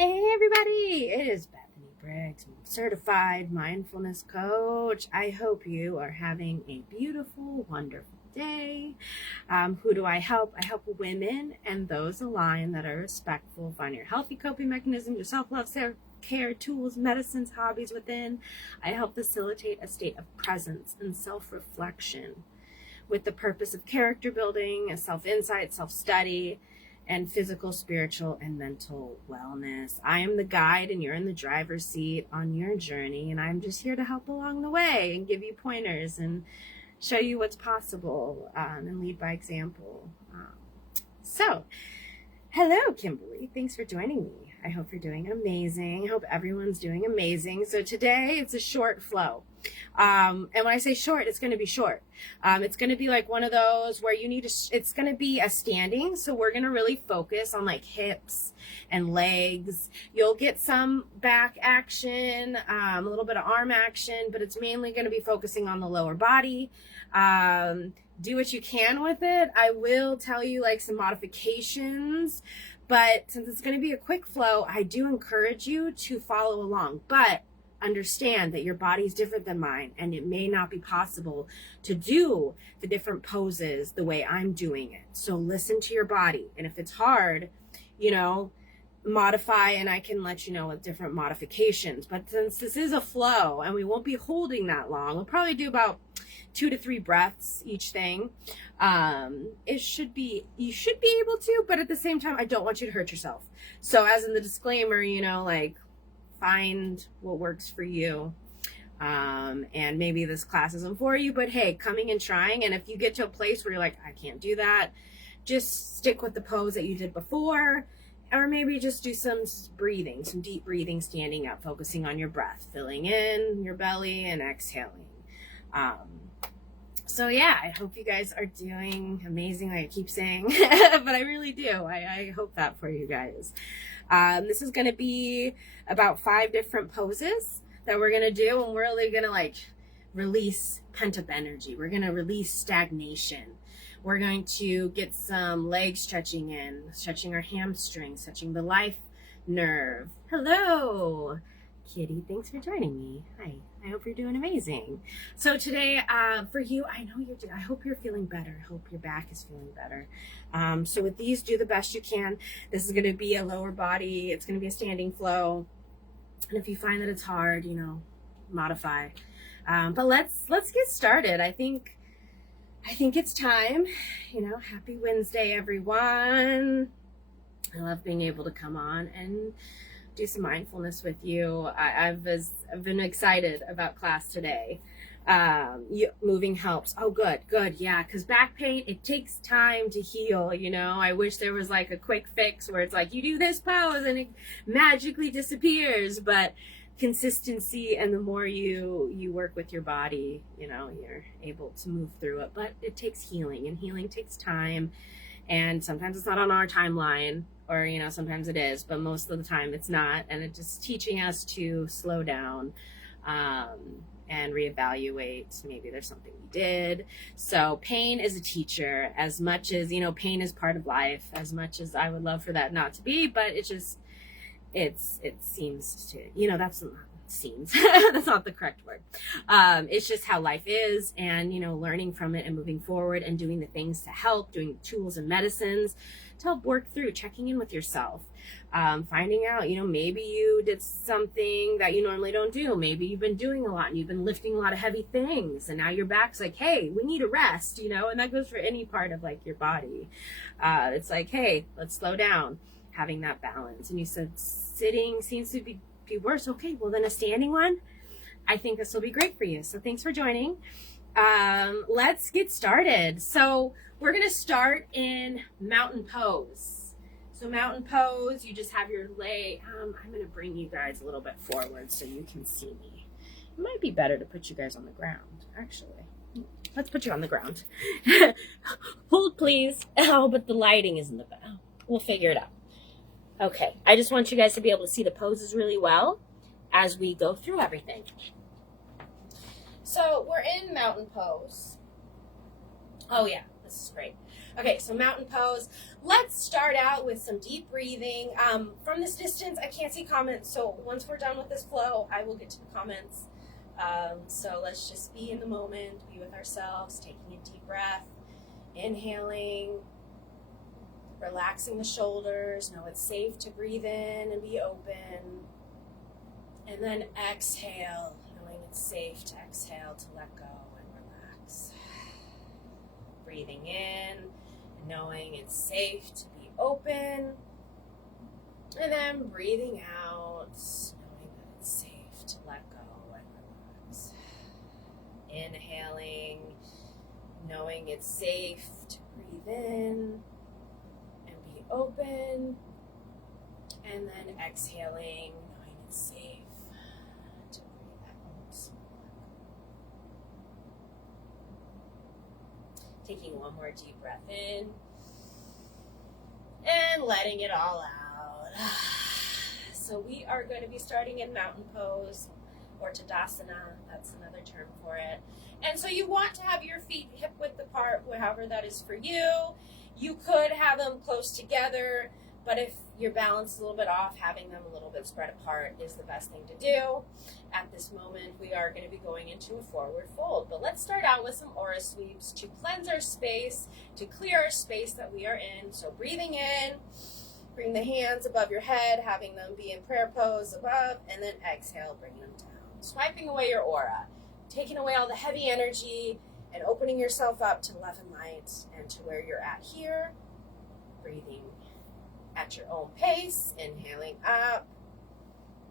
Hey everybody, it is Bethany Briggs, certified mindfulness coach. I hope you are having a beautiful, wonderful day. Who do I help? I help women and those aligned that are respectful. Find your healthy coping mechanism, your self-love, self-care, tools, medicines, hobbies within. I help facilitate a state of presence and self-reflection with the purpose of character building, self-insight, self-study, and physical, spiritual, and mental wellness. I am the guide and you're in the driver's seat on your journey, and I'm just here to help along the way and give you pointers and show you what's possible and lead by example. So, hello, Kimberly. Thanks for joining me. I hope you're doing amazing. I hope everyone's doing amazing. So today it's a short flow. And when I say short, it's going to be short. It's going to be like one of those where you need to, it's going to be a standing. So we're going to really focus on like hips and legs. You'll get some back action, a little bit of arm action, but it's mainly going to be focusing on the lower body. Do what you can with it. I will tell you like some modifications, but since it's going to be a quick flow, I do encourage you to follow along, but understand that your body is different than mine, and it may not be possible to do the different poses the way I'm doing it. So listen to your body. And if it's hard, modify, and I can let you know with different modifications. But since this is a flow and we won't be holding that long, we'll probably do about 2 to 3 breaths each thing. You should be able to, but at the same time, I don't want you to hurt yourself. So as in the disclaimer, find what works for you. And maybe this class isn't for you, but hey, coming and trying. And if you get to a place where you're like, I can't do that, just stick with the pose that you did before, or maybe just do some breathing, some deep breathing, standing up, focusing on your breath, filling in your belly and exhaling. So yeah, I hope you guys are doing amazing, like I keep saying, but I really do. I hope that for you guys. This is going to be about 5 different poses that we're going to do, and we're really going to release pent-up energy. We're going to release stagnation. We're going to get some leg stretching in, stretching our hamstrings, stretching the life nerve. Hello, Kitty. Thanks for joining me. Hi. I hope you're doing amazing. So today, for you, I know you're doing, I hope you're feeling better. I hope your back is feeling better. So with these, do the best you can. This is going to be a lower body. It's going to be a standing flow. And if you find that it's hard, modify. But let's get started. I think it's time. Happy Wednesday, everyone. I love being able to come on and do some mindfulness with you. I've been excited about class today. Moving helps. Oh, good. Yeah, because back pain, it takes time to heal. I wish there was like a quick fix where it's like you do this pose and it magically disappears. But consistency, and the more you work with your body, you're able to move through it. But it takes healing, and healing takes time. And sometimes it's not on our timeline, or, sometimes it is, but most of the time it's not. And it's just teaching us to slow down and reevaluate. Maybe there's something we did. So pain is a teacher, as much as, pain is part of life, as much as I would love for that not to be, but it seems to, that's not the correct word. It's just how life is, and, learning from it and moving forward and doing the things to help, doing the tools and medicines to help work through, checking in with yourself, finding out, maybe you did something that you normally don't do. Maybe you've been doing a lot and you've been lifting a lot of heavy things, and now your back's like, hey, we need a rest, and that goes for any part of like your body. It's like, hey, let's slow down, having that balance. And you said sitting seems to be worse. Okay, well then a standing one, I think this will be great for you. So thanks for joining. Let's get started. So we're going to start in mountain pose. So mountain pose, you just have your leg. I'm going to bring you guys a little bit forward so you can see me. It might be better to put you guys on the ground, actually. Let's put you on the ground. Hold, please. Oh, but the lighting is in the back. We'll figure it out. Okay, I just want you guys to be able to see the poses really well as we go through everything. So we're in mountain pose. Oh yeah, this is great. Okay, so mountain pose. Let's start out with some deep breathing. From this distance, I can't see comments, so once we're done with this flow, I will get to the comments. So let's just be in the moment, be with ourselves, taking a deep breath, inhaling, relaxing the shoulders. Know it's safe to breathe in and be open. And then exhale, knowing it's safe to exhale, to let go and relax. Breathing in, knowing it's safe to be open. And then breathing out, knowing that it's safe to let go and relax. Inhaling, knowing it's safe to breathe in and be open. And then exhaling, knowing it's safe to breathe out. Taking one more deep breath in and letting it all out. So we are going to be starting in mountain pose or Tadasana. That's another term for it. And so you want to have your feet hip width apart, however that is for you. You could have them close together, but if your balance is a little bit off, having them a little bit spread apart is the best thing to do. At this moment, we are going to be going into a forward fold. But let's start out with some aura sweeps to cleanse our space, to clear our space that we are in. So breathing in, bring the hands above your head, having them be in prayer pose above, and then exhale, bring them down. Swiping away your aura, taking away all the heavy energy and opening yourself up to love and light and to where you're at here. Breathing at your own pace, inhaling up,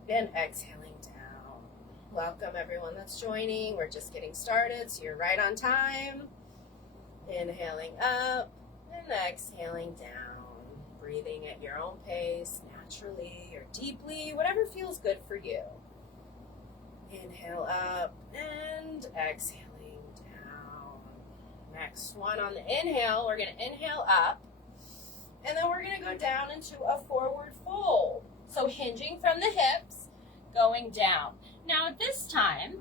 then exhaling down. Welcome everyone that's joining. We're just getting started, so you're right on time. Inhaling up and exhaling down. Breathing at your own pace, naturally or deeply, whatever feels good for you. Inhale up and exhaling down. Next one on the inhale, we're going to inhale up. And then we're going to go down into a forward fold. So hinging from the hips, going down. Now at this time,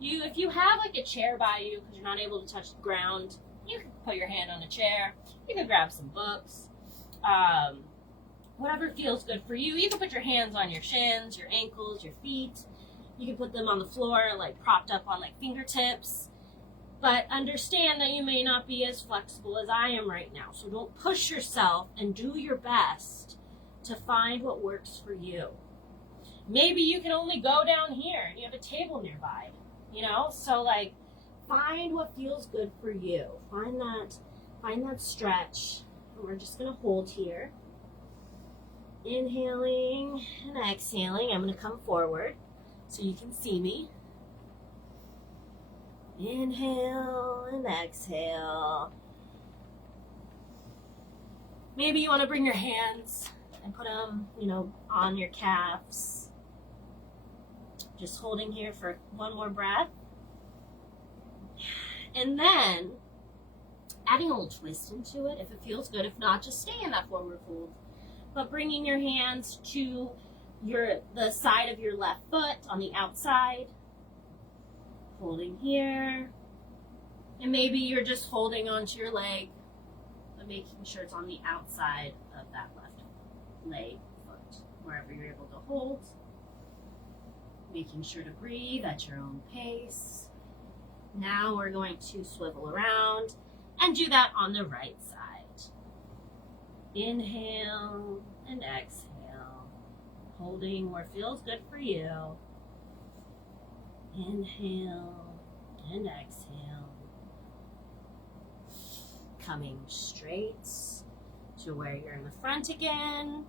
if you have like a chair by you because you're not able to touch the ground, you can put your hand on a chair. You can grab some books. Whatever feels good for you. You can put your hands on your shins, your ankles, your feet. You can put them on the floor, like propped up on like fingertips. But understand that you may not be as flexible as I am right now. So don't push yourself and do your best to find what works for you. Maybe you can only go down here and you have a table nearby, So like find what feels good for you. Find that stretch. And we're just going to hold here. Inhaling and exhaling. I'm going to come forward so you can see me. Inhale and exhale. Maybe you want to bring your hands and put them, on your calves. Just holding here for one more breath. And then adding a little twist into it if it feels good. If not, just stay in that forward fold. But bringing your hands to the side of your left foot on the outside. Holding here. And maybe you're just holding onto your leg, but making sure it's on the outside of that left leg, foot, wherever you're able to hold. Making sure to breathe at your own pace. Now we're going to swivel around and do that on the right side. Inhale and exhale. Holding where feels good for you. Inhale and exhale. Coming straight to where you're in the front again.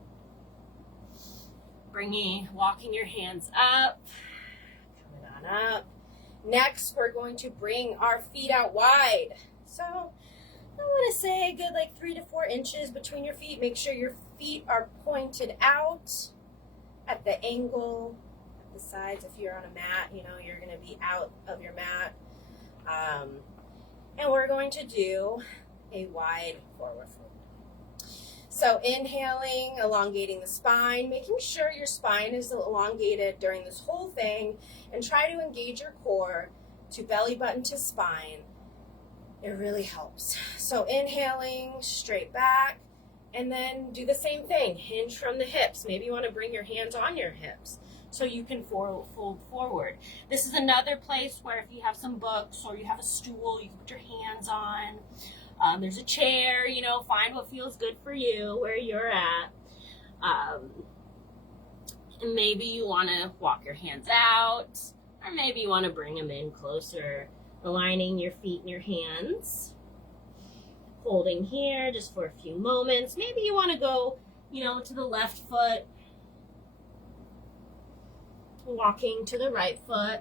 Walking your hands up. Coming on up. Next, we're going to bring our feet out wide. So I want to say a good 3 to 4 inches between your feet. Make sure your feet are pointed out at the angle. The sides. If you're on a mat, you're going to be out of your mat. And we're going to do a wide forward fold. So inhaling, elongating the spine, making sure your spine is elongated during this whole thing, and try to engage your core to belly button to spine. It really helps. So inhaling straight back, and then do the same thing. Hinge from the hips. Maybe you want to bring your hands on your hips so you can fold forward. This is another place where if you have some books or you have a stool, you can put your hands on. There's a chair, you know, find what feels good for you, where you're at. And maybe you want to walk your hands out, or maybe you want to bring them in closer, aligning your feet and your hands. Holding here just for a few moments. Maybe you want to go, you know, to the left foot, walking to the right foot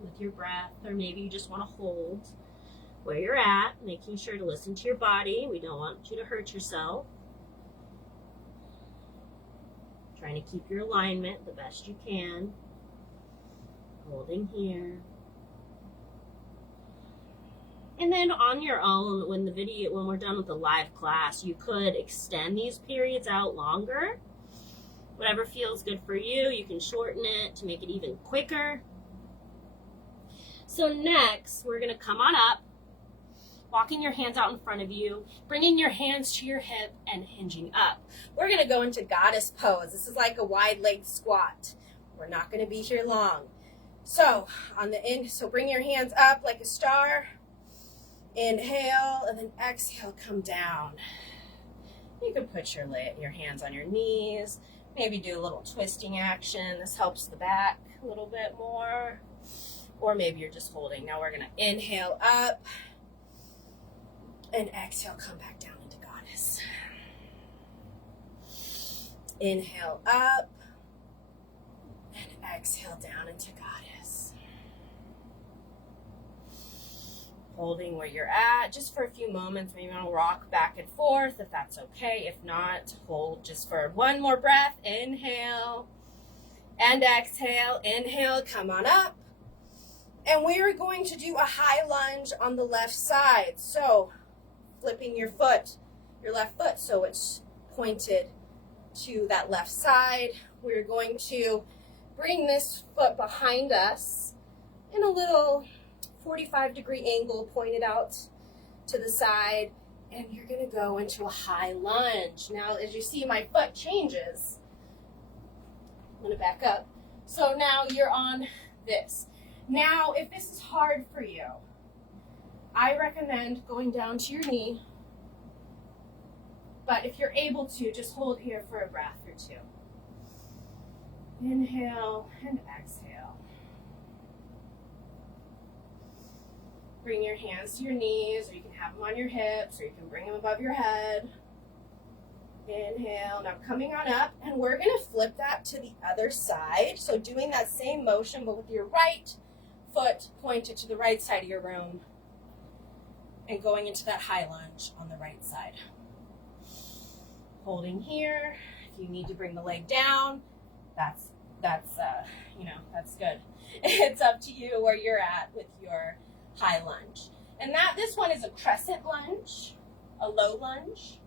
with your breath, or maybe you just want to hold where you're at, making sure to listen to your body. We don't want you to hurt yourself. Trying to keep your alignment the best you can. Holding here. And then on your own, when we're done with the live class, you could extend these periods out longer. Whatever feels good for you, you can shorten it to make it even quicker. So next, we're going to come on up, walking your hands out in front of you, bringing your hands to your hip and hinging up. We're going to go into goddess pose. This is like a wide-legged squat. We're not going to be here long. So on the end, so bring your hands up like a star. Inhale, and then exhale, come down. You can put your hands on your knees, maybe do a little twisting action. This helps the back a little bit more. Or maybe you're just holding. Now we're going to inhale up, and exhale, come back down into goddess. Inhale up, and exhale down into goddess. Holding where you're at just for a few moments. Maybe you want to rock back and forth if that's okay. If not, hold just for one more breath. Inhale and exhale. Inhale, come on up. And we are going to do a high lunge on the left side. So flipping your left foot so it's pointed to that left side. We're going to bring this foot behind us in a little 45-degree angle pointed out to the side, and you're going to go into a high lunge. Now, as you see, my foot changes. I'm going to back up. So now you're on this. Now, if this is hard for you, I recommend going down to your knee, but if you're able to, just hold here for a breath or two. Inhale and exhale. Bring your hands to your knees, or you can have them on your hips, or you can bring them above your head. Inhale. Now coming on up, and we're going to flip that to the other side. So doing that same motion, but with your right foot pointed to the right side of your room, and going into that high lunge on the right side. Holding here. If you need to bring the leg down, that's good. It's up to you where you're at with your high lunge. And this one is a crescent lunge, a low lunge.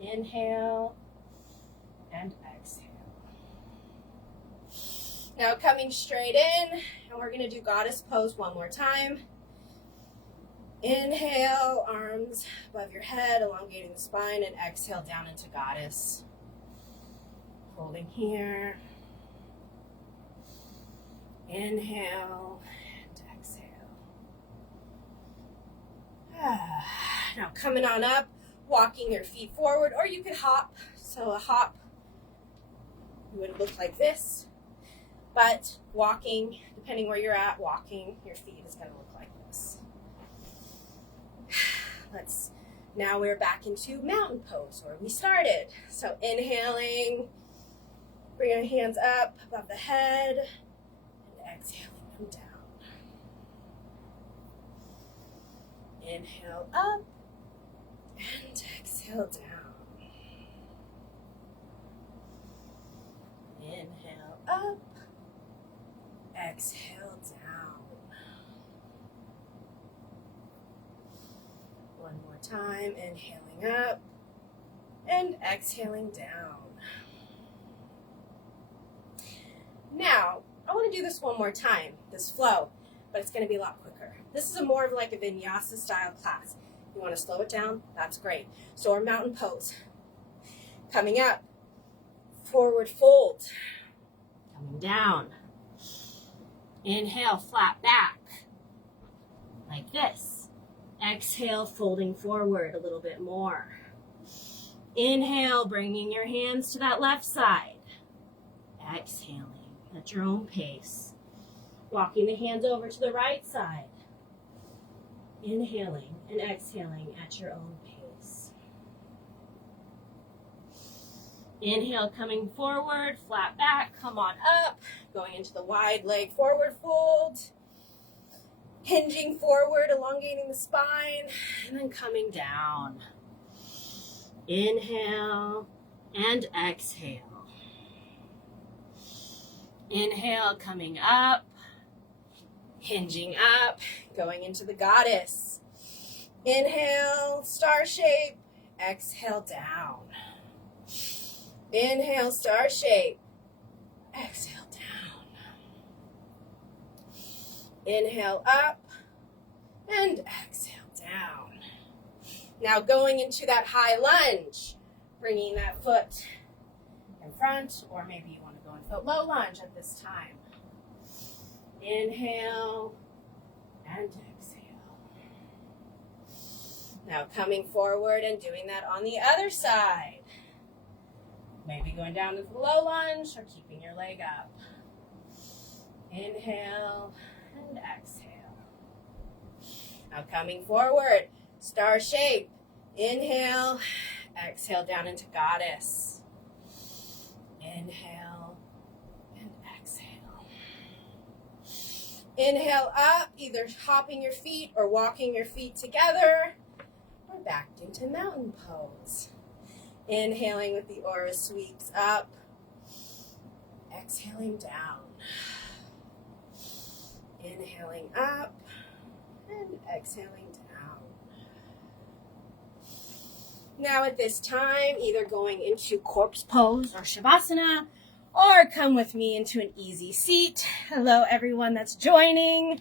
Inhale and exhale. Now coming straight in, and we're going to do goddess pose one more time. Inhale, arms above your head, elongating the spine, and exhale down into goddess. Holding here. Inhale and exhale. Now coming on up, walking your feet forward, or you could hop. So a hop would look like this, but walking, depending where you're at, walking your feet is going to look like this. Now we're back into mountain pose where we started. So inhaling, bring our hands up above the head, and exhaling them down. Inhale up, and exhale down. Inhale up, exhale down. One more time, inhaling up and exhaling down. Now, I want to do this one more time, this flow. but it's going to be a lot quicker. This is more of like a vinyasa style class. You want to slow it down? That's great. So our mountain pose. Coming up, forward fold. Coming down. Inhale, flat back. Like this. Exhale, folding forward a little bit more. Inhale, bringing your hands to that left side. Exhaling at your own pace. Walking the hands over to the right side. Inhaling and exhaling at your own pace. Inhale, coming forward, flat back, come on up. Going into the wide leg forward fold. Hinging forward, elongating the spine, and then coming down. Inhale and exhale. Inhale, coming up. Hinging up, going into the goddess. Inhale, star shape. Exhale, down. Inhale, star shape. Exhale, down. Inhale, up. And exhale, down. Now going into that high lunge. Bringing that foot in front, or maybe you want to go in foot low lunge at this time. Inhale and exhale. Now coming forward and doing that on the other side. Maybe going down to the low lunge or keeping your leg up. Inhale and exhale. Now coming forward, star shape. Inhale, exhale down into goddess. Inhale and exhale. Inhale up, either hopping your feet or walking your feet together, or back into mountain pose. Inhaling with the aura sweeps up, exhaling down. Inhaling up and exhaling down. Now at this time, either going into corpse pose or shavasana, or come with me into an easy seat. Hello everyone that's joining.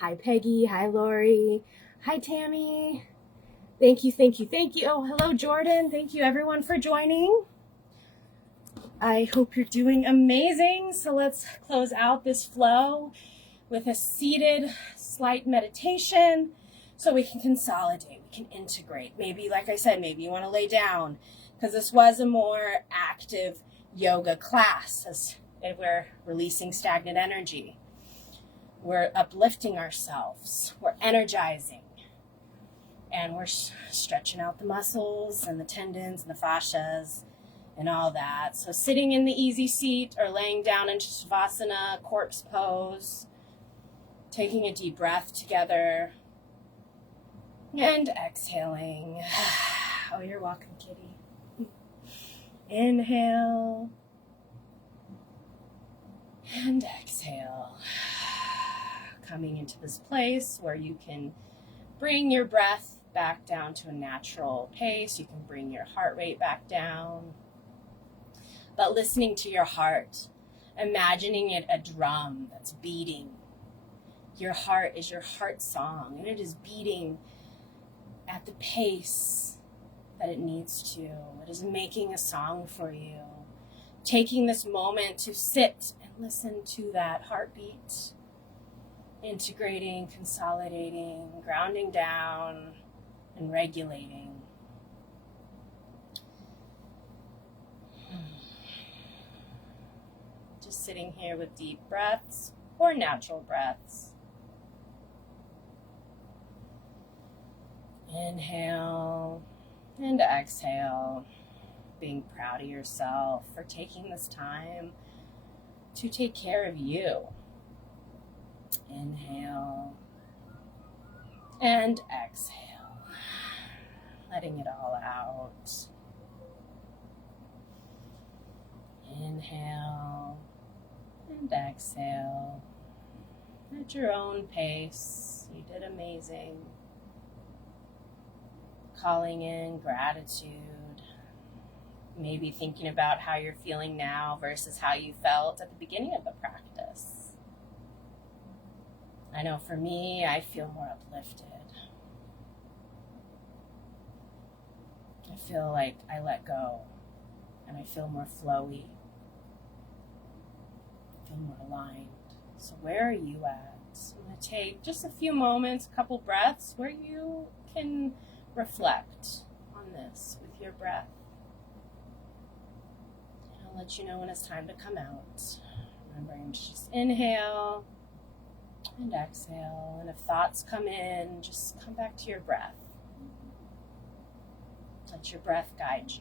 Hi Peggy, hi Lori, hi Tammy. Thank you, thank you, thank you. Oh, hello Jordan. Thank you everyone for joining. I hope you're doing amazing. So let's close out this flow with a seated slight meditation so we can consolidate, we can integrate. Maybe, like I said, maybe you want to lay down because this was a more active yoga class as we're releasing stagnant energy. We're uplifting ourselves. We're energizing. And we're stretching out the muscles and the tendons and the fascias and all that. So sitting in the easy seat or laying down into Shavasana, corpse pose, taking a deep breath together, and exhaling. Oh, you're welcome, kitty. Inhale, and exhale. Coming into this place where you can bring your breath back down to a natural pace. You can bring your heart rate back down. But listening to your heart, imagining it a drum that's beating. Your heart is your heart song, and it is beating at the pace that it needs to. It is making a song for you. Taking this moment to sit and listen to that heartbeat. Integrating, consolidating, grounding down, and regulating. Just sitting here with deep breaths or natural breaths. Inhale and exhale, being proud of yourself for taking this time to take care of you. Inhale and exhale, letting it all out. Inhale and exhale at your own pace. You did amazing. Calling in gratitude, maybe thinking about how you're feeling now versus how you felt at the beginning of the practice. I know for me, I feel more uplifted. I feel like I let go and I feel more flowy. I feel more aligned. So where are you at? I'm going to take just a few moments, a couple breaths where you can reflect on this with your breath. And I'll let you know when it's time to come out. Remembering to just inhale and exhale. And if thoughts come in, just come back to your breath. Let your breath guide you.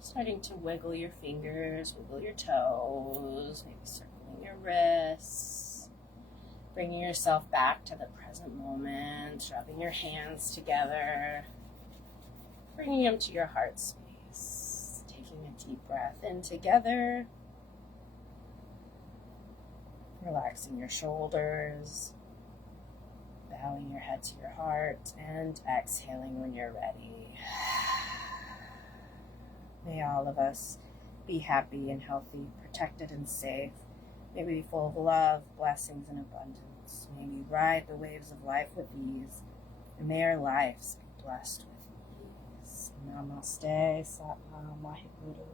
Starting to wiggle your fingers, wiggle your toes, maybe circling your wrists, bringing yourself back to the present moment, rubbing your hands together, bringing them to your heart space, taking a deep breath in together, relaxing your shoulders, bowing your head to your heart, and exhaling when you're ready. May all of us be happy and healthy, protected and safe. May we be full of love, blessings, and abundance. May we ride the waves of life with ease, and may our lives be blessed with ease. Namaste, Satnam, Waheguru.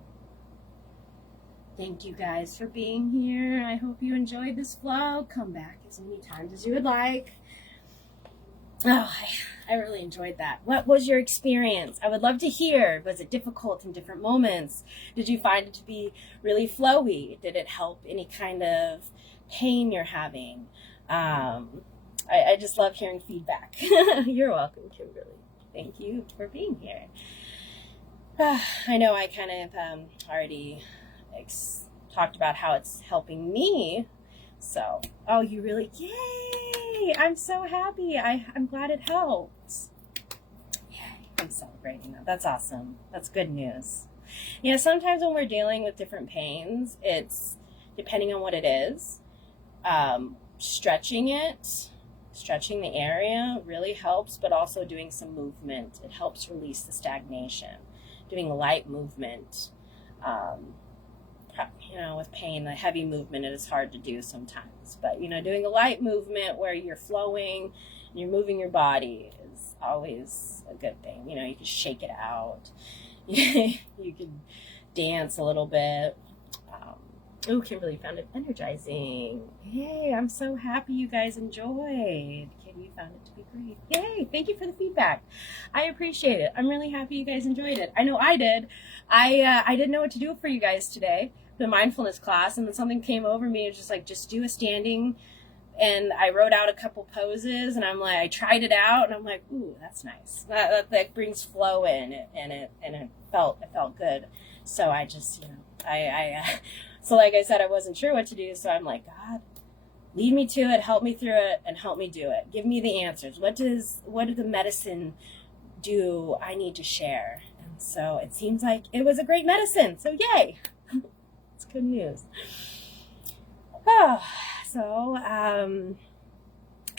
Thank you guys for being here. I hope you enjoyed this flow. Come back as many times as you would like. Oh, I really enjoyed that. What was your experience? I would love to hear. Was it difficult in different moments? Did you find it to be really flowy? Did it help any kind of pain you're having? I just love hearing feedback. You're welcome, Kimberly. Thank you for being here. I know I kind of already talked about how it's helping me. So, oh, you really, yay! I'm so happy. I'm glad it helps. Yay, I'm celebrating that. That's awesome. That's good news. Yeah, sometimes when we're dealing with different pains, it's depending on what it is, stretching the area really helps, but also doing some movement. It helps release the stagnation. Doing light movement, with pain, the heavy movement, it is hard to do sometimes. But, doing a light movement where you're flowing and you're moving your body is always a good thing. You can shake it out. You can dance a little bit. Kimberly found it energizing. Yay, I'm so happy you guys enjoyed. Kimberly found it to be great. Yay, thank you for the feedback. I appreciate it. I'm really happy you guys enjoyed it. I know I did. I didn't know what to do for you guys today, the mindfulness class, and then something came over me. It was just do a standing, and I wrote out a couple poses, and I tried it out, and I'm like, ooh, that's nice. That brings flow in, and it felt good. So I just, so like I said, I wasn't sure what to do. So I'm like, God, lead me to it, help me through it, and help me do it. Give me the answers. What did the medicine do I need to share? And so it seems like it was a great medicine. So yay. It's good news.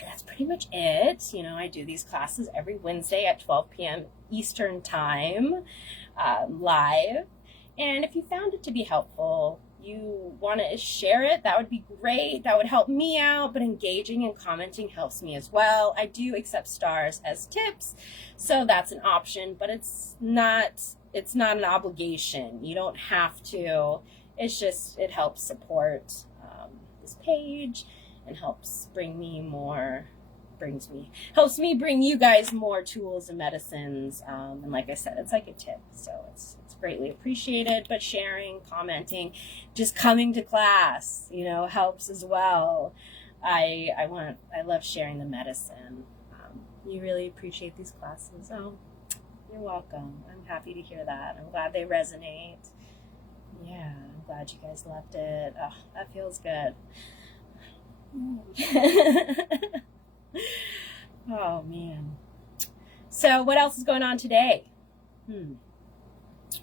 that's pretty much it. You know, I do these classes every Wednesday at 12 p.m. Eastern time, live. And if you found it to be helpful, you want to share it, that would be great. That would help me out, but engaging and commenting helps me as well. I do accept stars as tips, so that's an option, but it's not an obligation. You don't have to. It's just, it helps support this page and helps helps me bring you guys more tools and medicines. And like I said, it's like a tip, so it's greatly appreciated. But sharing, commenting, just coming to class, you know, helps as well. I love sharing the medicine. You really appreciate these classes. Oh, you're welcome. I'm happy to hear that. I'm glad they resonate. Yeah, I'm glad you guys loved it. Oh, that feels good. Oh man. So what else is going on today?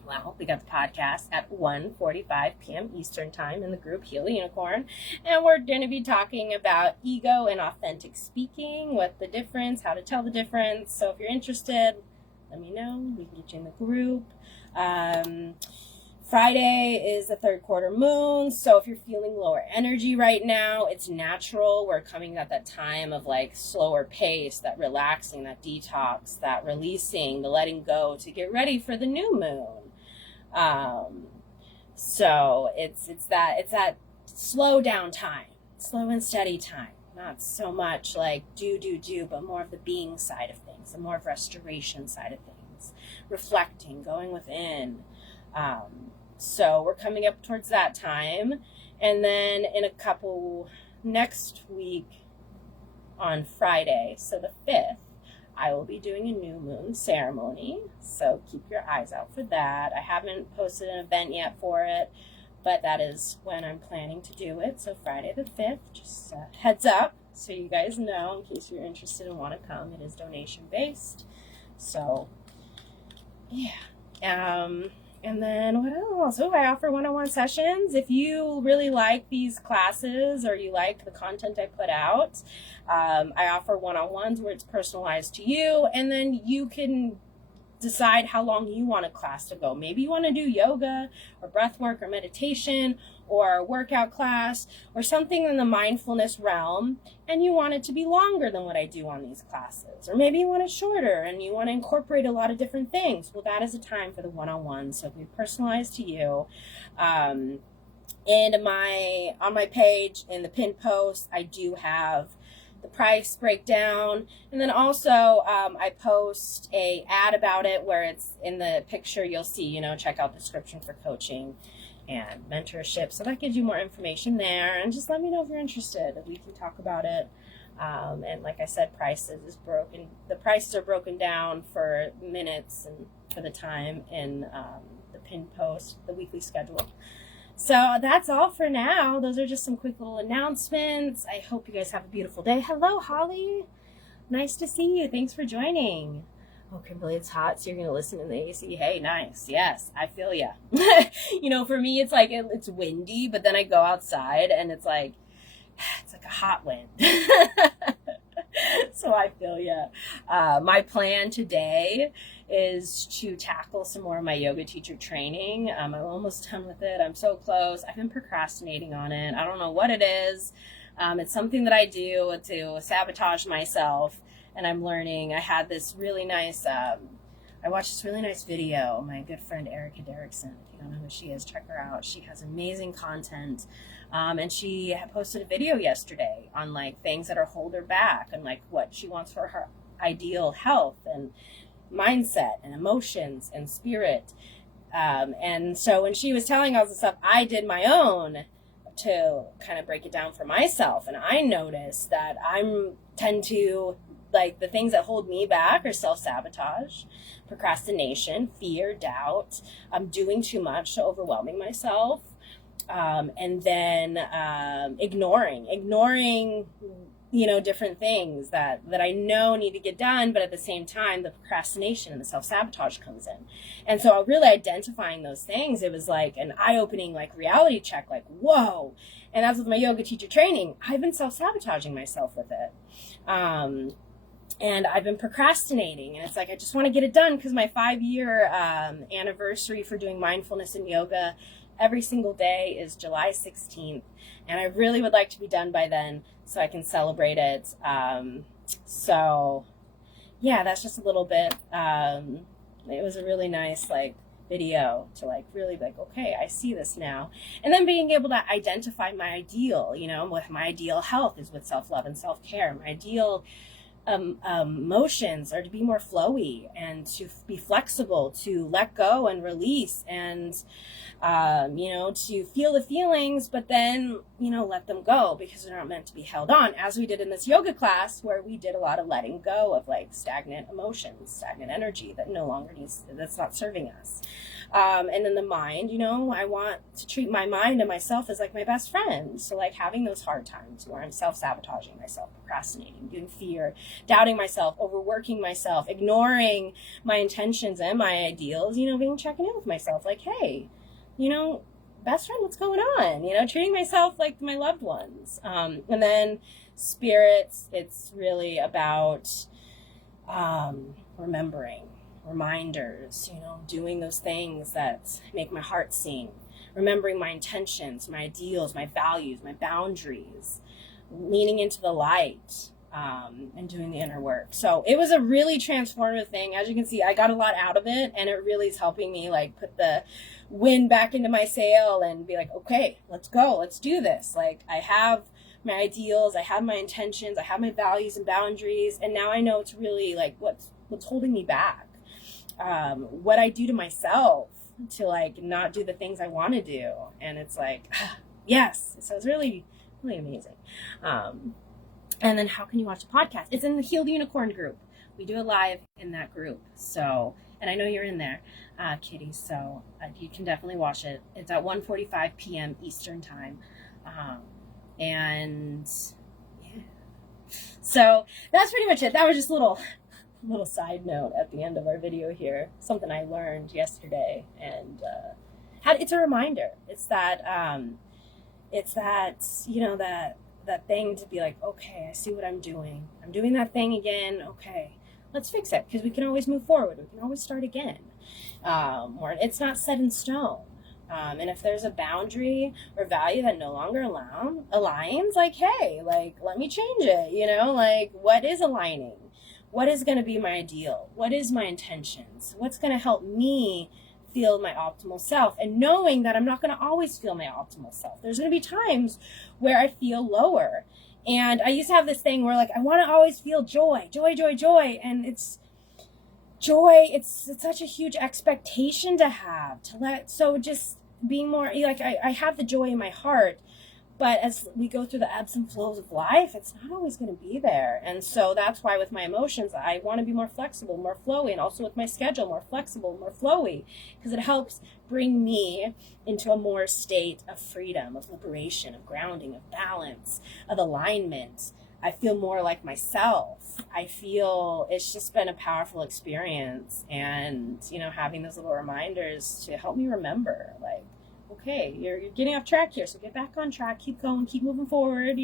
Well, we got the podcast at 1:45 p.m. Eastern time in the group Heal the Unicorn, and we're going to be talking about ego and authentic speaking, what the difference, how to tell the difference. So if you're interested, let me know. We can get you in the group. Friday is the third quarter moon, so if you're feeling lower energy right now, it's natural. We're coming at that time of like slower pace, that relaxing, that detox, that releasing, the letting go to get ready for the new moon. So it's that slow down time, slow and steady time. Not so much like do, but more of the being side of things, the more of restoration side of things, reflecting, going within. So we're coming up towards that time. And then in a couple, next week on Friday, so the 5th, I will be doing a new moon ceremony. So keep your eyes out for that. I haven't posted an event yet for it, but that is when I'm planning to do it. So Friday the 5th, just heads up so you guys know in case you're interested and want to come. It is donation based. So yeah. And then what else? Oh, I offer one-on-one sessions. If you really like these classes or you like the content I put out, I offer one-on-ones where it's personalized to you, and then you can decide how long you want a class to go. Maybe you want to do yoga or breath work or meditation or a workout class or something in the mindfulness realm, and you want it to be longer than what I do on these classes. Or maybe you want it shorter and you want to incorporate a lot of different things. Well, that is a time for the one-on-one, so it'll be personalized to you. And on my page in the pinned post, I do have the price breakdown, and then also I post a ad about it where it's in the picture. You'll see, you know, check out the description for coaching and mentorship, so that gives you more information there. And just let me know if you're interested, we can talk about it. And like I said, the prices are broken down for minutes and for the time in the pinned post, the weekly schedule. So that's all for now. Those are just some quick little announcements. I hope you guys have a beautiful day. Hello, Holly. Nice to see you. Thanks for joining. Oh, Kimberly, it's hot, so you're going to listen in the AC. Hey, nice. Yes, I feel ya. You know, for me, it's like it's windy, but then I go outside and it's like a hot wind. So I feel ya. My plan today is to tackle some more of my yoga teacher training. I'm almost done with it. I'm so close. I've been procrastinating on it. I don't know what it is. It's something that I do to sabotage myself, and I'm learning. I had this really nice, I watched this really nice video. My good friend Erica Derrickson, if you don't know who she is, check her out. She has amazing content. And she posted a video yesterday on like things that are hold her back and like what she wants for her ideal health and mindset and emotions and spirit. And so when she was telling all this stuff, I did my own to kind of break it down for myself. And I noticed that tend to, like, the things that hold me back are self-sabotage, procrastination, fear, doubt, doing too much, so overwhelming myself, and then ignoring different things that I know need to get done, but at the same time, the procrastination and the self-sabotage comes in. And so really identifying those things, it was like an eye-opening, like reality check, like, whoa. And that's with my yoga teacher training. I've been self-sabotaging myself with it. And I've been procrastinating, and it's like, I just want to get it done because my 5-year anniversary for doing mindfulness and yoga every single day is July 16th. And I really would like to be done by then so I can celebrate it. So yeah, that's just a little bit. It was a really nice video to really okay, I see this now. And then being able to identify my ideal, with my ideal health is with self-love and self-care. My ideal emotions are to be more flowy and to be flexible, to let go and release, and to feel the feelings, but then let them go because they're not meant to be held on, as we did in this yoga class where we did a lot of letting go of stagnant emotions, stagnant energy that no longer that's not serving us. And then the mind, I want to treat my mind and myself as my best friend. So having those hard times where I'm self-sabotaging myself, procrastinating, doing fear, doubting myself, overworking myself, ignoring my intentions and my ideals, being checking in with myself hey, best friend, what's going on? Treating myself like my loved ones. And then spirits, it's really about reminders, doing those things that make my heart sing, remembering my intentions, my ideals, my values, my boundaries, leaning into the light, and doing the inner work. So it was a really transformative thing. As you can see, I got a lot out of it, and it really is helping me put the wind back into my sail and be okay, let's go, let's do this. I have my ideals, I have my intentions, I have my values and boundaries, and now I know it's really what's holding me back. What I do to myself to not do the things I want to do. And it's yes. So it's really, really amazing. And then how can you watch a podcast? It's in the Healed Unicorn group. We do it live in that group. So, and I know you're in there, Kitty. So you can definitely watch it. It's at 1:45 p.m. Eastern time. And yeah. So that's pretty much it. That was just a little side note at the end of our video here, something I learned yesterday, and it's a reminder. It's that that thing to be okay, I see what I'm doing that thing again, okay, let's fix it, because we can always move forward, we can always start again, or it's not set in stone. And if there's a boundary or value that no longer aligns, hey, let me change it, what is aligning? What is going to be my ideal? What is my intentions? What's going to help me feel my optimal self? And knowing that I'm not going to always feel my optimal self. There's going to be times where I feel lower. And I used to have this thing where I want to always feel joy. And it's joy. It's such a huge expectation to have, so just being more I have the joy in my heart. But as we go through the ebbs and flows of life, it's not always going to be there. And so that's why with my emotions, I want to be more flexible, more flowy, and also with my schedule, more flexible, more flowy, because it helps bring me into a more state of freedom, of liberation, of grounding, of balance, of alignment. I feel more like myself. I feel it's just been a powerful experience. And, having those little reminders to help me remember, okay, you're getting off track here, so get back on track, keep going, keep moving forward,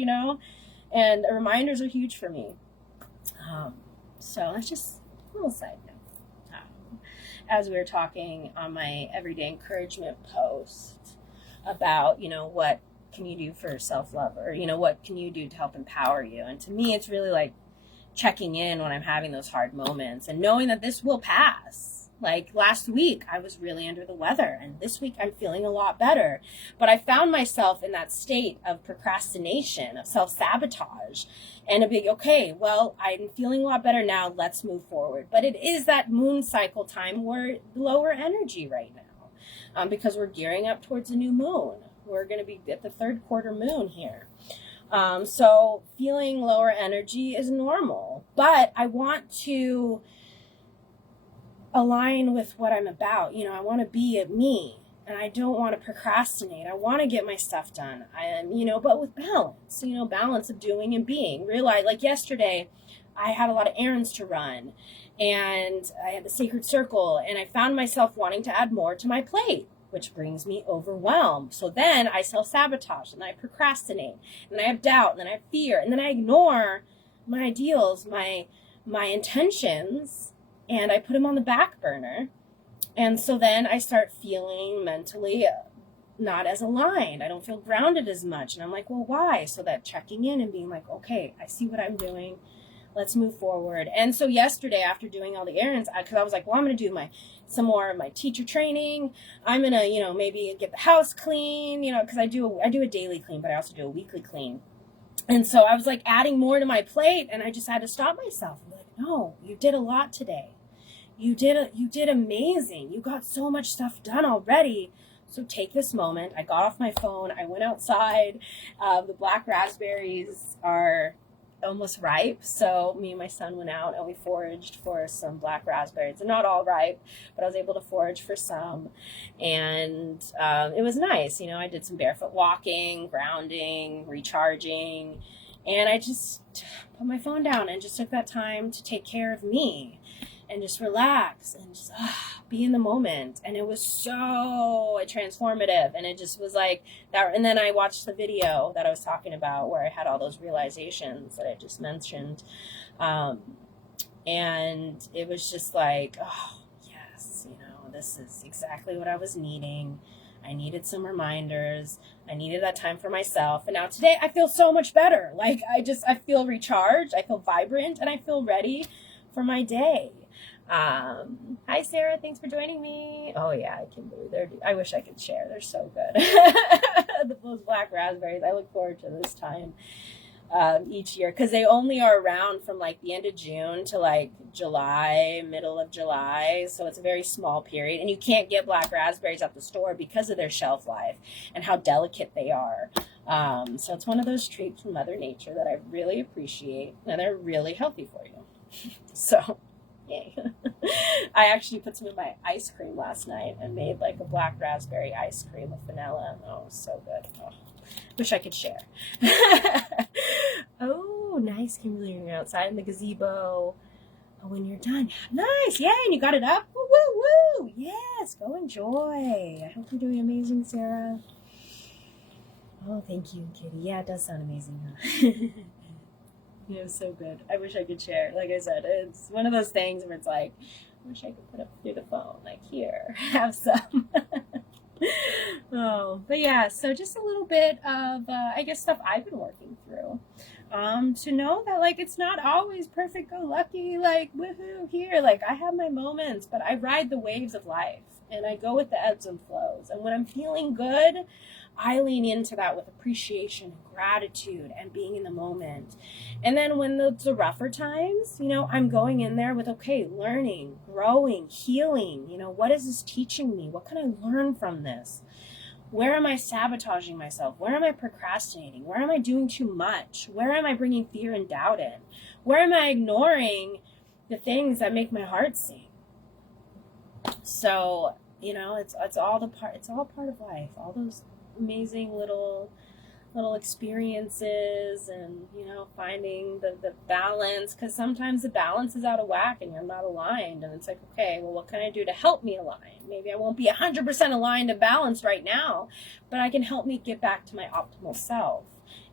and reminders are huge for me. So that's just a little side note. As we were talking on my everyday encouragement post about, what can you do for self-love, or, what can you do to help empower you? And to me, it's really checking in when I'm having those hard moments and knowing that this will pass. Last week, I was really under the weather, and this week I'm feeling a lot better. But I found myself in that state of procrastination, of self-sabotage, and to be, okay, well, I'm feeling a lot better now, let's move forward. But it is that moon cycle time where lower energy right now, because we're gearing up towards a new moon. We're going to be at the third quarter moon here. So feeling lower energy is normal, but I want to align with what I'm about. I want to be me. and I don't want to procrastinate. I want to get my stuff done. But with balance, balance of doing and being. Realize, like yesterday, I had a lot of errands to run, and I had the sacred circle, and I found myself wanting to add more to my plate, which brings me overwhelmed. So then I self-sabotage, and I procrastinate, and I have doubt, and then I have fear, and then I ignore my ideals, my intentions, and I put them on the back burner. And so then I start feeling mentally not as aligned. I don't feel grounded as much. And I'm like, well, why? So that checking in and being like, okay, I see what I'm doing. Let's move forward. And so yesterday, after doing all the errands, because I was like, well, I'm going to do some more of my teacher training. I'm going to, maybe get the house clean, because I do a daily clean, but I also do a weekly clean. And so I was like adding more to my plate, and I just had to stop myself. I'm like, no, you did a lot today. You did amazing. You got so much stuff done already. So take this moment. I got off my phone. I went outside. The black raspberries are almost ripe. So me and my son went out and we foraged for some black raspberries. They're not all ripe, but I was able to forage for some. And it was nice. I did some barefoot walking, grounding, recharging. And I just put my phone down and just took that time to take care of me. And just relax and just be in the moment. And it was so transformative. And it just was like that. And then I watched the video that I was talking about where I had all those realizations that I just mentioned. And it was just like, oh, yes, this is exactly what I was needing. I needed some reminders. I needed that time for myself. And now today I feel so much better. Like I feel recharged. I feel vibrant and I feel ready for my day. Hi Sarah, thanks for joining me. Oh yeah, I can believe I wish I could share. They're so good. Those black raspberries. I look forward to this time each year because they only are around from like the end of June to like July, middle of July. So it's a very small period, and you can't get black raspberries at the store because of their shelf life and how delicate they are. So it's one of those treats from Mother Nature that I really appreciate, and they're really healthy for you. So. Yay. I actually put some in my ice cream last night and made like a black raspberry ice cream with vanilla. Oh, so good. Oh, wish I could share. Oh, nice, Kimberly. You're outside in the gazebo. Oh, when you're done. Nice. Yay. And you got it up. Woo, woo, woo. Yes. Go enjoy. I hope you're doing amazing, Sarah. Oh, thank you, Kitty. Yeah, it does sound amazing, huh? It was so good. I wish I could share. Like I said, it's one of those things where it's like, I wish I could put it through the phone. Like, here, have some. Oh, but yeah, so just a little bit of, I guess, stuff I've been working through. To know that, like, it's not always perfect-go-lucky, like, woohoo, here. Like, I have my moments, but I ride the waves of life, and I go with the ebbs and flows. And when I'm feeling good, I lean into that with appreciation, gratitude, and being in the moment. And then when the rougher times, I'm going in there with, okay, learning, growing, healing. What is this teaching me? What can I learn from this? Where am I sabotaging myself? Where am I procrastinating? Where am I doing too much? Where am I bringing fear and doubt in? Where am I ignoring the things that make my heart sing? So, it's all part of life. All those amazing little experiences and finding the balance, because sometimes the balance is out of whack and you're not aligned, and it's like, okay, well, what can I do to help me align? Maybe I won't be 100% aligned and balanced right now, but I can help me get back to my optimal self.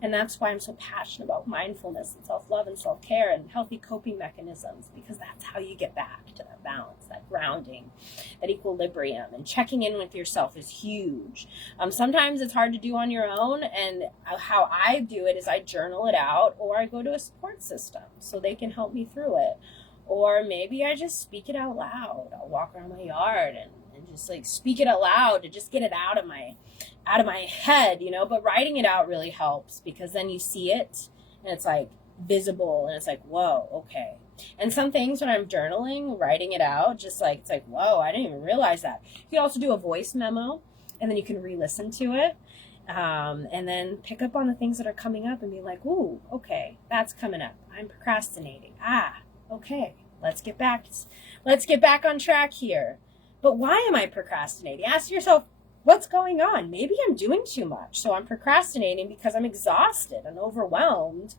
And that's why I'm so passionate about mindfulness and self-love and self-care and healthy coping mechanisms, because that's how you get back to that balance, that grounding, that equilibrium. And checking in with yourself is huge. Sometimes it's hard to do on your own, and how I do it is I journal it out, or I go to a support system so they can help me through it. Or maybe I just speak it out loud. I'll walk around my yard and just like speak it out loud to just get it out of my head, but writing it out really helps, because then you see it and it's like visible and it's like, whoa, okay. And some things when I'm journaling, writing it out, just like, it's like, whoa, I didn't even realize that. You can also do a voice memo, and then you can re-listen to it. And then pick up on the things that are coming up and be like, ooh, okay, that's coming up. I'm procrastinating. Okay, let's get back on track here. But why am I procrastinating? Ask yourself what's going on? Maybe I'm doing too much. So I'm procrastinating because I'm exhausted and overwhelmed.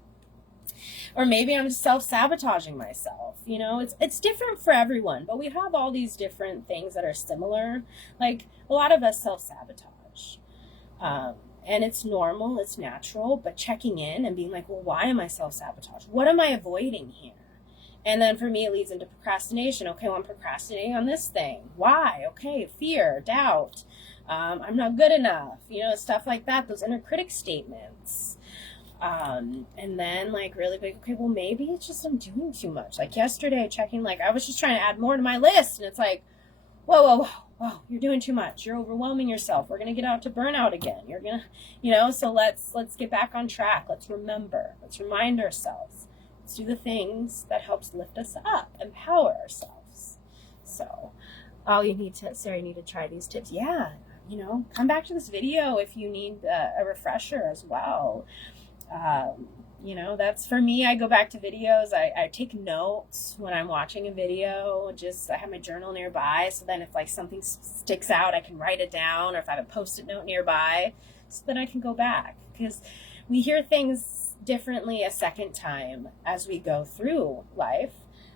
Or maybe I'm self-sabotaging myself. You know, it's different for everyone, but we have all these different things that are similar. Like, a lot of us self-sabotage. And it's normal, it's natural, but checking in and being like, well, why am I self-sabotaging? What am I avoiding here? And then for me, it leads into procrastination. Okay, well, I'm procrastinating on this thing. Why? Okay, fear, doubt. I'm not good enough. You know, stuff like that, those inner critic statements. And then like really big, okay, well, maybe it's just I'm doing too much. Like yesterday, checking, like I was just trying to add more to my list. And it's like, whoa, you're doing too much. You're overwhelming yourself. We're going to get out to burnout again. You're going to, you know, so let's get back on track. Let's remember, let's remind ourselves. Let's do the things that helps lift us up, empower ourselves. So you need to try these tips. Yeah. You know, come back to this video if you need a refresher as well. You know, that's for me. I go back to videos. I take notes when I'm watching a video. I have my journal nearby. So then if like something sticks out, I can write it down, or if I have a Post-it note nearby, so that I can go back, because we hear things differently a second time as we go through life,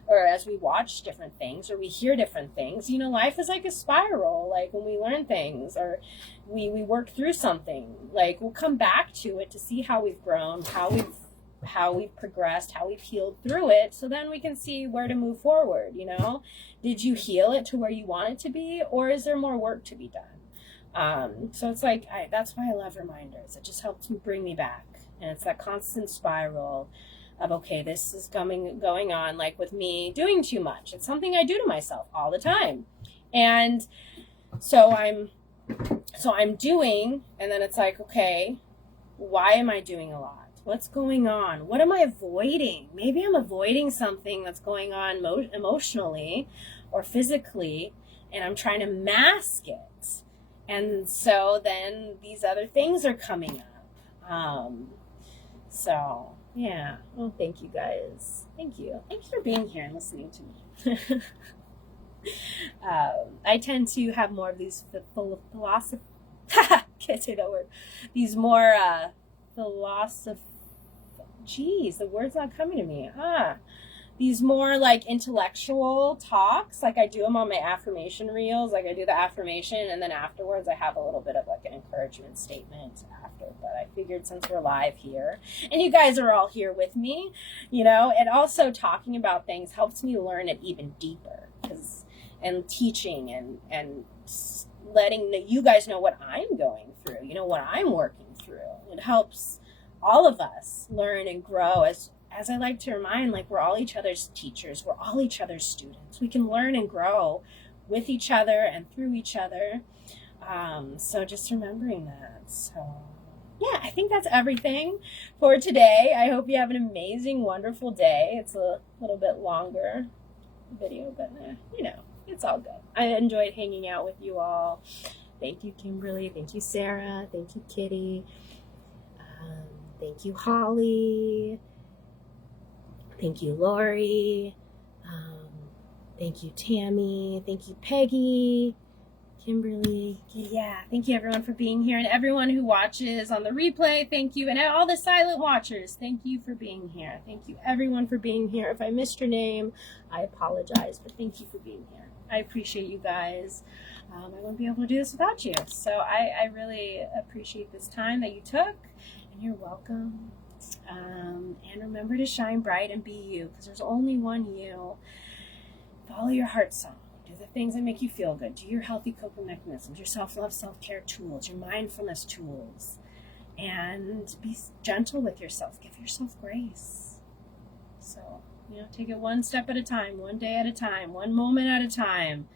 or as we watch different things, or we hear different things. You know, life is like a spiral. Like when we learn things, or we work through something, like we'll come back to it to see how we've grown, how we've progressed, how we've healed through it, so then we can see where to move forward. You know, did you heal it to where you want it to be, or is there more work to be done? So it's like, that's why I love reminders. It just helps me bring me back. And it's that constant spiral of, okay, this is going on, like with me doing too much. It's something I do to myself all the time. And so I'm doing, and then it's like, okay, why am I doing a lot? What's going on? What am I avoiding? Maybe I'm avoiding something that's going on emotionally or physically, and I'm trying to mask it. And so then these other things are coming up. So yeah. Well, thank you guys. Thank you. Thanks for being here and listening to me. I tend to have more of these philosophy. Can't say that word. These more Geez, the word's not coming to me. These more like intellectual talks. Like I do them on my affirmation reels. Like I do the affirmation, and then afterwards I have a little bit of like an encouragement statement after. But I figured since we're live here and you guys are all here with me, you know, and also talking about things helps me learn it even deeper, and teaching and letting you guys know what I'm going through, you know, what I'm working through. It helps all of us learn and grow. As I like to remind, like we're all each other's teachers. We're all each other's students. We can learn and grow with each other and through each other. So just remembering that. So yeah, I think that's everything for today. I hope you have an amazing, wonderful day. It's a little bit longer video, but you know, it's all good. I enjoyed hanging out with you all. Thank you, Kimberly. Thank you, Sarah. Thank you, Kitty. Thank you, Holly. Thank you, Lori. Thank you, Tammy. Thank you, Peggy. Kimberly. Yeah, thank you everyone for being here, and everyone who watches on the replay, thank you, and all the silent watchers, thank you for being here. Thank you everyone for being here. If I missed your name, I apologize, but thank you for being here. I appreciate you guys. I wouldn't be able to do this without you, so I really appreciate this time that you took, and you're welcome. And remember to shine bright and be you, because there's only one you. Follow your heart song. Do the things that make you feel good. Do your healthy coping mechanisms, your self-love, self-care tools, your mindfulness tools. And be gentle with yourself. Give yourself grace. So, you know, take it one step at a time, one day at a time, one moment at a time.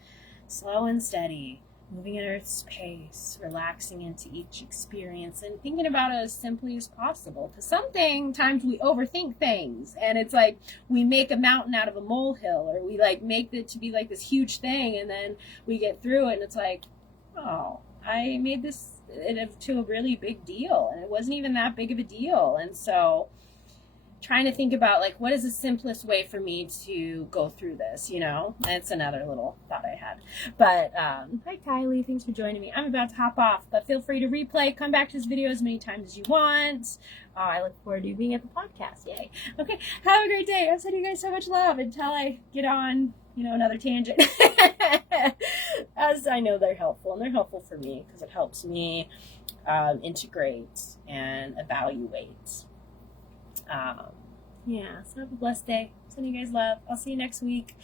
Slow and steady. Moving at Earth's pace, relaxing into each experience, and thinking about it as simply as possible. Because sometimes we overthink things, and it's like we make a mountain out of a molehill, or we like make it to be like this huge thing, and then we get through it, and it's like, oh, I made this into a really big deal, and it wasn't even that big of a deal. And so trying to think about like, what is the simplest way for me to go through this, you know? That's another little thought I had. But hi Kylie, thanks for joining me. I'm about to hop off, but feel free to replay, come back to this video as many times as you want. I look forward to you being at the podcast. Yay. Okay, have a great day. I'm sending you guys so much love until I get on, you know, another tangent. As I know they're helpful, and they're helpful for me because it helps me integrate and evaluate. Yeah, so have a blessed day. Sending you guys love. I'll see you next week.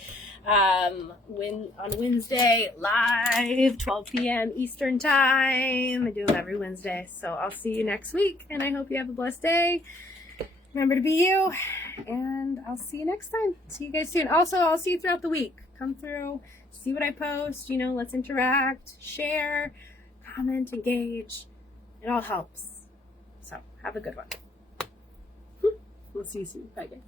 On Wednesday, live, 12 p.m. Eastern time. I do them every Wednesday. So I'll see you next week, and I hope you have a blessed day. Remember to be you, and I'll see you next time. See you guys soon. Also, I'll see you throughout the week. Come through, see what I post, you know, let's interact, share, comment, engage. It all helps. So have a good one. We'll see you soon. Bye, guys.